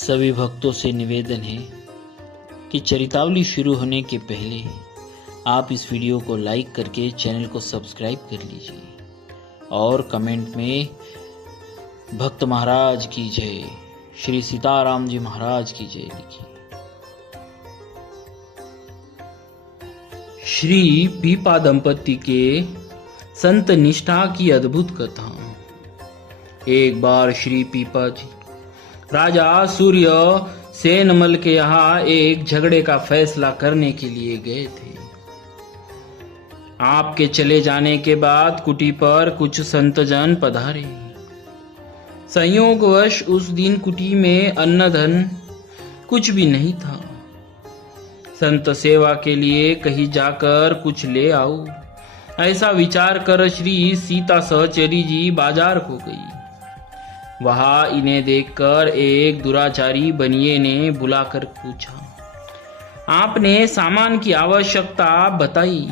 सभी भक्तों से निवेदन है कि चरितावली शुरू होने के पहले आप इस वीडियो को लाइक करके चैनल को सब्सक्राइब कर लीजिए और कमेंट में भक्त महाराज की जय, श्री सीताराम जी महाराज की जय लिखिए। श्री पीपा दंपति के संत निष्ठा की अद्भुत कथा। एक बार श्री पीपा जी राजा सूर्य सेनमल के यहाँ एक झगड़े का फैसला करने के लिए गए थे। आपके चले जाने के बाद कुटी पर कुछ संतजन पधारे। संयोगवश उस दिन कुटी में अन्न धन कुछ भी नहीं था। संत सेवा के लिए कहीं जाकर कुछ ले आओ, ऐसा विचार कर श्री सीता सहचरी जी बाजार को गई। वहां इन्हें देखकर एक दुराचारी बनिए ने बुलाकर पूछा, आपने सामान की आवश्यकता बताई।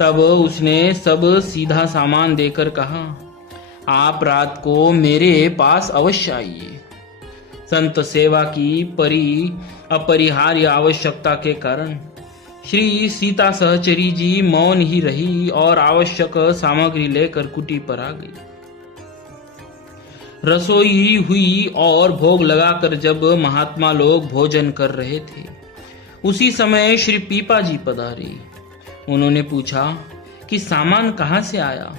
तब उसने सब सीधा सामान देकर कहा, आप रात को मेरे पास अवश्य आइए। संत सेवा की अपरिहार्य आवश्यकता के कारण श्री सीता सहचरी जी मौन ही रही और आवश्यक सामग्री लेकर कुटी पर आ गई। रसोई हुई और भोग लगाकर जब महात्मा लोग भोजन कर रहे थे, उसी समय श्री पीपा जी पधारे। उन्होंने पूछा कि सामान कहाँ से आया,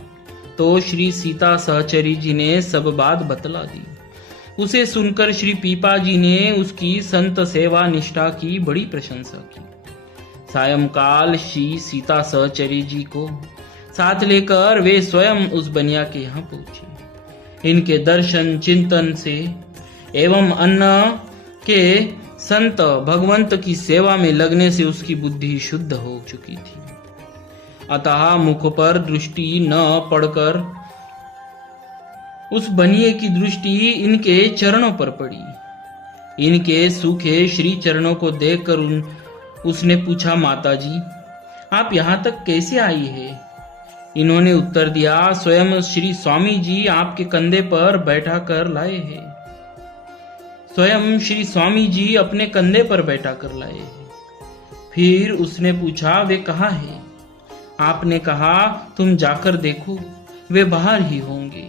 तो श्री सीता सहचरी जी ने सब बात बतला दी। उसे सुनकर श्री पीपा जी ने उसकी संत सेवा निष्ठा की बड़ी प्रशंसा की। सायंकाल श्री सीता सहचरी जी को साथ लेकर वे स्वयं उस बनिया के यहाँ पहुंचे। इनके दर्शन चिंतन से एवं अन्न के संत भगवंत की सेवा में लगने से उसकी बुद्धि शुद्ध हो चुकी थी। अतः मुख पर दृष्टि न पड़कर उस बनिए की दृष्टि इनके चरणों पर पड़ी। इनके सूखे श्री चरणों को देखकर उसने पूछा, माता जी आप यहाँ तक कैसे आई है? इन्होंने उत्तर दिया, स्वयं श्री स्वामी जी आपके कंधे पर बैठा कर लाए हैं। स्वयं श्री स्वामी जी अपने कंधे पर बैठा कर लाए हैं। फिर उसने पूछा, वे कहाँ हैं? आपने कहा, तुम जाकर देखो, वे बाहर ही होंगे।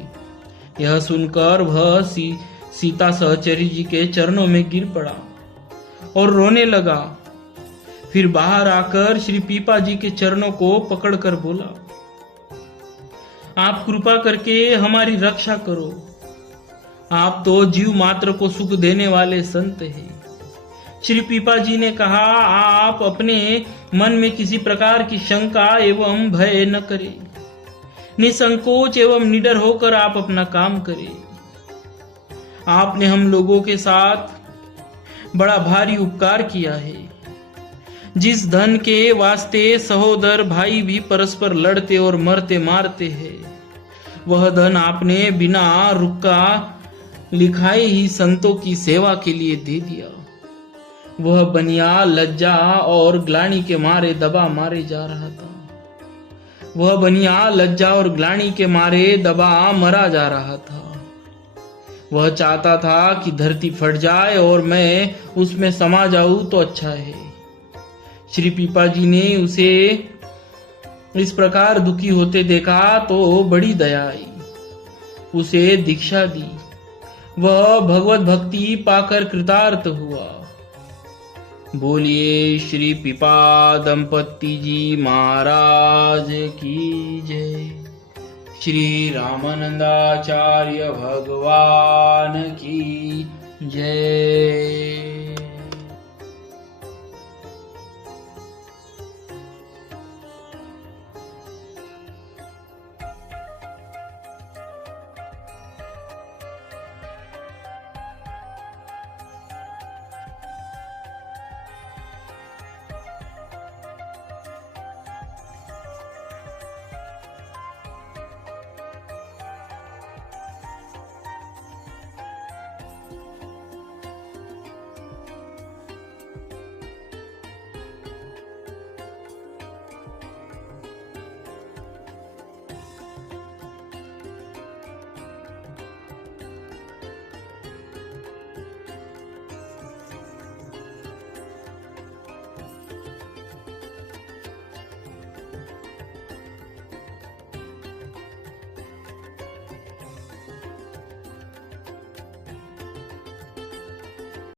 यह सुनकर वह सीता सहचरी जी के चरणों में गिर पड़ा और रोने लगा। फिर बाहर आकर श्री पीपा जी के चरणों को पकड़कर बोला, आप कृपा करके हमारी रक्षा करो। आप तो जीव मात्र को सुख देने वाले संत हैं। श्री पीपा जी ने कहा, आप अपने मन में किसी प्रकार की शंका एवं भय न करें। निसंकोच एवं निडर होकर आप अपना काम करें। आपने हम लोगों के साथ बड़ा भारी उपकार किया है। जिस धन के वास्ते सहोदर भाई भी परस्पर लड़ते और मरते मारते हैं, वह धन आपने बिना रुका लिखाए ही संतों की सेवा के लिए दे दिया। वह बनिया लज्जा और ग्लानि के मारे दबा मारे जा रहा था। वह बनिया लज्जा और ग्लानि के मारे दबा मरा जा रहा था। वह चाहता था कि धरती फट जाए और मैं उसमें समा जाऊं तो अच्छा है। श्री पीपा जी ने उसे इस प्रकार दुखी होते देखा तो बड़ी दया आई। उसे दीक्षा दी। वह भगवत भक्ति पाकर कृतार्थ हुआ। बोलिए श्री पीपा दंपति जी महाराज की जय, श्री रामानंदाचार्य भगवान की जय।